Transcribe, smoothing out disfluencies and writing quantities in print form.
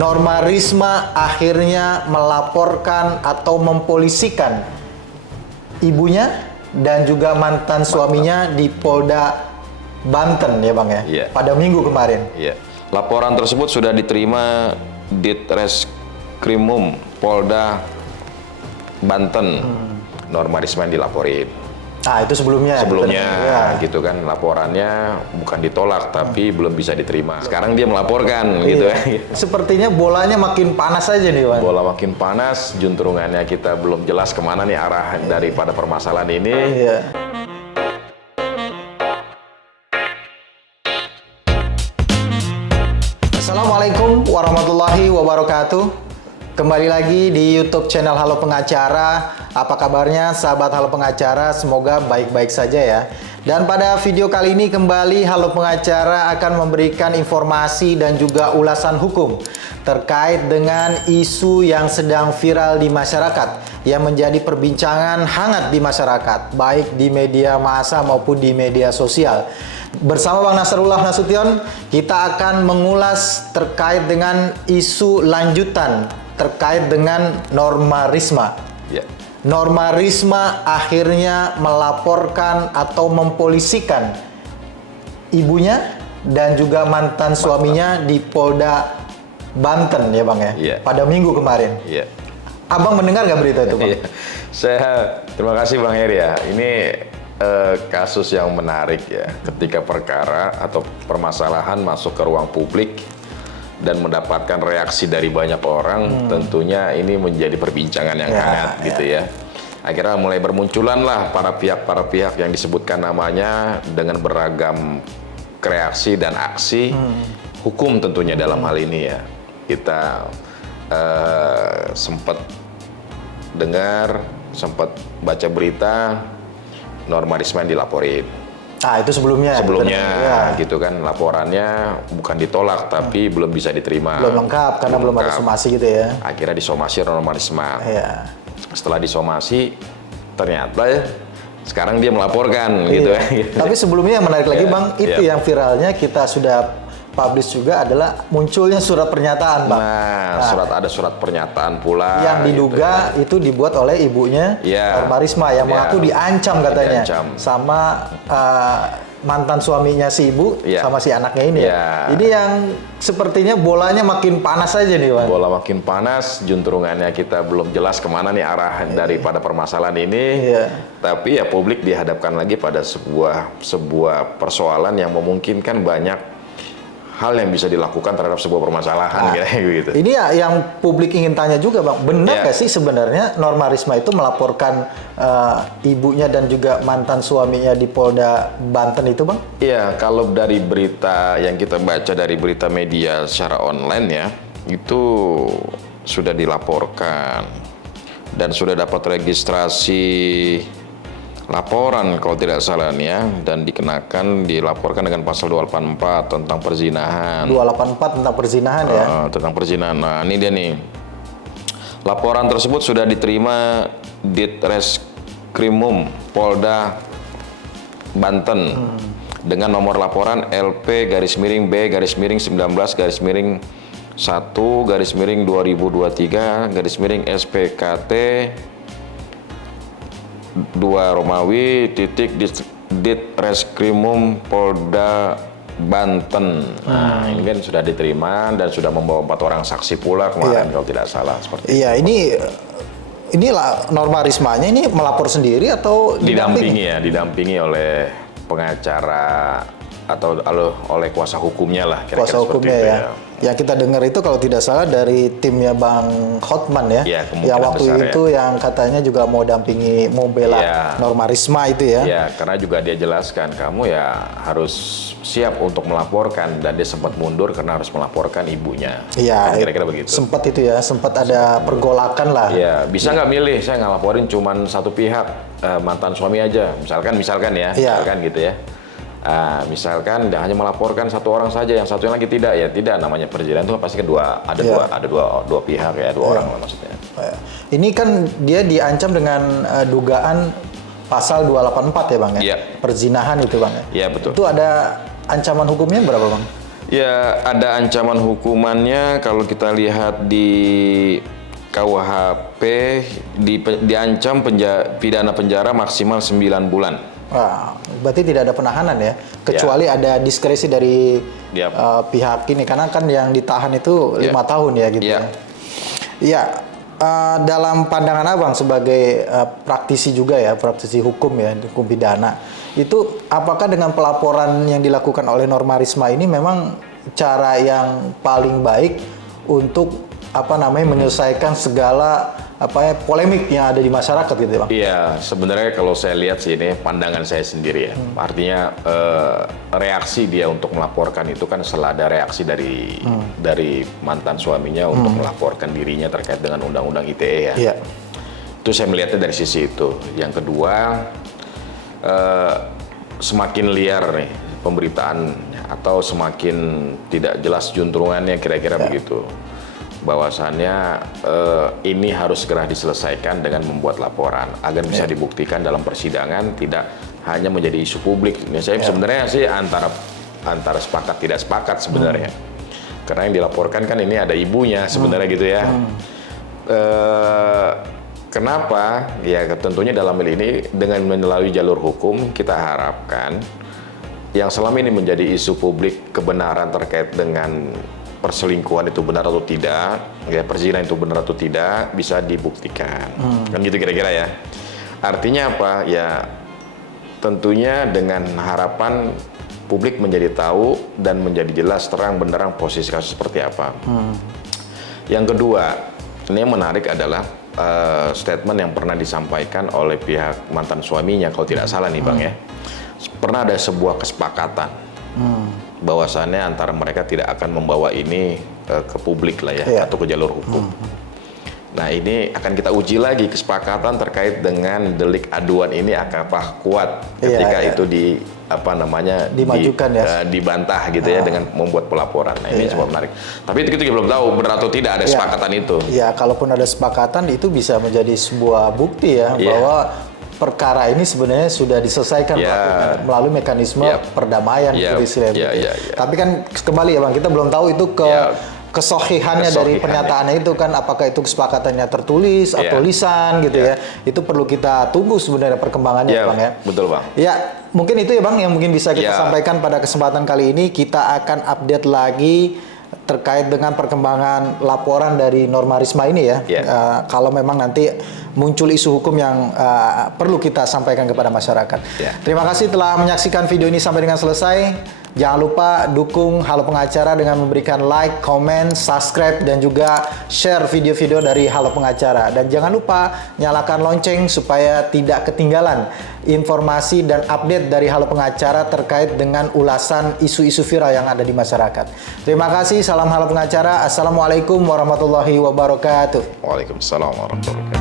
Norma Risma akhirnya melaporkan atau mempolisikan ibunya dan juga mantan suaminya di Polda Banten ya Bang ya? Iya. Pada minggu kemarin. Iya. Laporan tersebut sudah diterima Ditreskrimum Polda Banten. Norma Risma yang dilaporin. Ah, itu sebelumnya. Sebelumnya ya. gitu kan, laporannya bukan ditolak tapi belum bisa diterima. Sekarang dia melaporkan gitu ya. Sepertinya bolanya makin panas aja nih Bang. Bola makin panas, juntrungannya kita belum jelas kemana nih arah daripada permasalahan ini. Iya. Assalamualaikum warahmatullahi wabarakatuh. Kembali lagi di YouTube channel Halo Pengacara. Apa kabarnya sahabat Halo Pengacara? Semoga baik-baik saja ya. Dan pada video kali ini kembali Halo Pengacara akan memberikan informasi dan juga ulasan hukum terkait dengan isu yang sedang viral di masyarakat yang menjadi perbincangan hangat di masyarakat, baik di media massa maupun di media sosial. Bersama Bang Nasrullah Nasution, kita akan mengulas terkait dengan isu lanjutan terkait dengan Norma Risma. Ya. Norma Risma akhirnya melaporkan atau mempolisikan ibunya dan juga mantan suaminya di Polda Banten ya Bang ya? Iya. Pada minggu kemarin. Iya. Abang mendengar gak berita itu Bang? Iya. Terima kasih Bang Heri ya. Ini kasus yang menarik ya. Ketika perkara atau permasalahan masuk ke ruang publik dan mendapatkan reaksi dari banyak orang, tentunya ini menjadi perbincangan yang hangat gitu ya. Akhirnya mulai bermunculan lah para pihak yang disebutkan namanya dengan beragam kreasi dan aksi hukum tentunya dalam hal ini ya. Kita sempat dengar, sempat baca berita Norma Risma yang dilaporin. Ah, itu sebelumnya. Gitu kan, laporannya bukan ditolak tapi belum bisa diterima. Belum lengkap karena belum ada somasi gitu ya. Akhirnya disomasi Norma Risma. Iya. Setelah disomasi ternyata ya sekarang dia melaporkan gitu ya. Tapi sebelumnya yang menarik lagi Bang, itu yang viralnya kita sudah publish juga adalah munculnya surat pernyataan Bang. Ada surat pernyataan pula yang diduga itu dibuat oleh ibunya Norma Risma yang mengaku diancam katanya sama mantan suaminya si ibu sama si anaknya ini. Ini yang sepertinya bolanya makin panas aja nih Bang. Bola makin panas, juntrungannya kita belum jelas kemana nih arah daripada permasalahan ini. Tapi ya publik dihadapkan lagi pada sebuah persoalan yang memungkinkan banyak hal yang bisa dilakukan terhadap sebuah permasalahan kayak gitu. Ini ya yang publik ingin tanya juga Bang, benar nggak sih sebenarnya Norma Risma itu melaporkan ibunya dan juga mantan suaminya di Polda Banten itu Bang? Iya, kalau dari berita yang kita baca dari berita media secara online ya, itu sudah dilaporkan dan sudah dapat registrasi laporan kalau tidak salah nih ya, dan dilaporkan dengan pasal 284 tentang perzinahan. 284 tentang perzinahan ya? Tentang perzinahan. Nah ini dia nih. Laporan tersebut sudah diterima Ditreskrimum Polda Banten dengan nomor laporan LP-19/B-1/1/2023/SPKT 2 Romawi Ditreskrimum Polda Banten. Nah, ini kan sudah diterima dan sudah membawa 4 orang saksi pula kemarin kalau tidak salah seperti itu. Iya, inilah Norma Rismanya ini melapor sendiri atau didampingi oleh pengacara atau oleh kuasa hukumnya lah kira-kira kuasa hukumnya seperti itu ya. Yang kita dengar itu kalau tidak salah dari timnya Bang Hotman ya, yang waktu itu yang katanya juga mau bela Norma Risma itu ya. Ya, karena juga dia jelaskan kamu ya harus siap untuk melaporkan dan dia sempat mundur karena harus melaporkan ibunya. Iya, kira-kira begitu. Sempat itu ya, sempat ada pergolakan lah. Iya, bisa nggak milih, saya nggak laporin cuman satu pihak, mantan suami aja, misalkan ya, misalkan gitu ya. Misalkan dia hanya melaporkan satu orang saja, yang satunya lagi tidak, ya tidak, namanya perzinahan itu pasti kedua ada dua pihak ya, dua orang lah maksudnya. Ini kan dia diancam dengan dugaan pasal 284 ya Bang ya? Perzinahan itu Bang ya? Iya betul. Itu ada ancaman hukumnya berapa Bang? Ya, ada ancaman hukumannya kalau kita lihat di KUHP diancam pidana penjara maksimal 9 bulan. Wah, berarti tidak ada penahanan ya, kecuali ada diskresi dari pihak ini, karena kan yang ditahan itu 5 tahun ya gitu ya. Iya, dalam pandangan Abang sebagai praktisi juga ya, praktisi hukum ya, hukum pidana, itu apakah dengan pelaporan yang dilakukan oleh Norma Risma ini memang cara yang paling baik untuk menyelesaikan segala polemik yang ada di masyarakat gitu ya Bang? Iya, sebenarnya kalau saya lihat sih ini pandangan saya sendiri ya. Artinya reaksi dia untuk melaporkan itu kan setelah ada reaksi dari mantan suaminya untuk melaporkan dirinya terkait dengan undang-undang ITE ya. Iya. Itu saya melihatnya dari sisi itu. Yang kedua, semakin liar nih pemberitaan atau semakin tidak jelas juntrungannya kira-kira begitu. Bahwasannya ini harus segera diselesaikan dengan membuat laporan agar bisa dibuktikan dalam persidangan, tidak hanya menjadi isu publik. Ini saya sebenarnya sih antara sepakat tidak sepakat sebenarnya, karena yang dilaporkan kan ini ada ibunya sebenarnya gitu ya. Kenapa? Ya tentunya dalam hal ini dengan melalui jalur hukum kita harapkan yang selama ini menjadi isu publik kebenaran terkait dengan perselingkuhan itu benar atau tidak, ya perzinahan itu benar atau tidak bisa dibuktikan, kan gitu kira-kira ya. Artinya apa? Ya tentunya dengan harapan publik menjadi tahu dan menjadi jelas terang benderang posisi kasus seperti apa. Yang kedua, ini yang menarik adalah statement yang pernah disampaikan oleh pihak mantan suaminya, kalau tidak salah nih Bang ya, pernah ada sebuah kesepakatan. Bahwasannya antara mereka tidak akan membawa ini ke publik lah ya, atau ke jalur hukum. Nah ini akan kita uji lagi kesepakatan terkait dengan delik aduan ini apakah kuat ketika itu dimajukan dibantah gitu ya dengan membuat pelaporan. Nah ini coba menarik. Tapi itu kita belum tahu benar atau tidak ada kesepakatan itu. Ya kalaupun ada kesepakatan itu bisa menjadi sebuah bukti ya bahwa perkara ini sebenarnya sudah diselesaikan melalui mekanisme perdamaian Tapi kan kembali ya Bang, kita belum tahu itu kesohihannya dari pernyataannya itu kan, apakah itu kesepakatannya tertulis atau lisan gitu ya. Itu perlu kita tunggu sebenarnya perkembangannya Bang ya. Betul Bang. Ya, mungkin itu ya Bang yang mungkin bisa kita sampaikan pada kesempatan kali ini. Kita akan update lagi terkait dengan perkembangan laporan dari Norma Risma ini ya. Kalau memang nanti muncul isu hukum yang perlu kita sampaikan kepada masyarakat. Terima kasih telah menyaksikan video ini sampai dengan selesai. Jangan lupa dukung Halo Pengacara dengan memberikan like, comment, subscribe, dan juga share video-video dari Halo Pengacara. Dan jangan lupa nyalakan lonceng supaya tidak ketinggalan informasi dan update dari Halo Pengacara terkait dengan ulasan isu-isu viral yang ada di masyarakat. Terima kasih, salam Halo Pengacara. Assalamualaikum warahmatullahi wabarakatuh. Waalaikumsalam warahmatullahi wabarakatuh.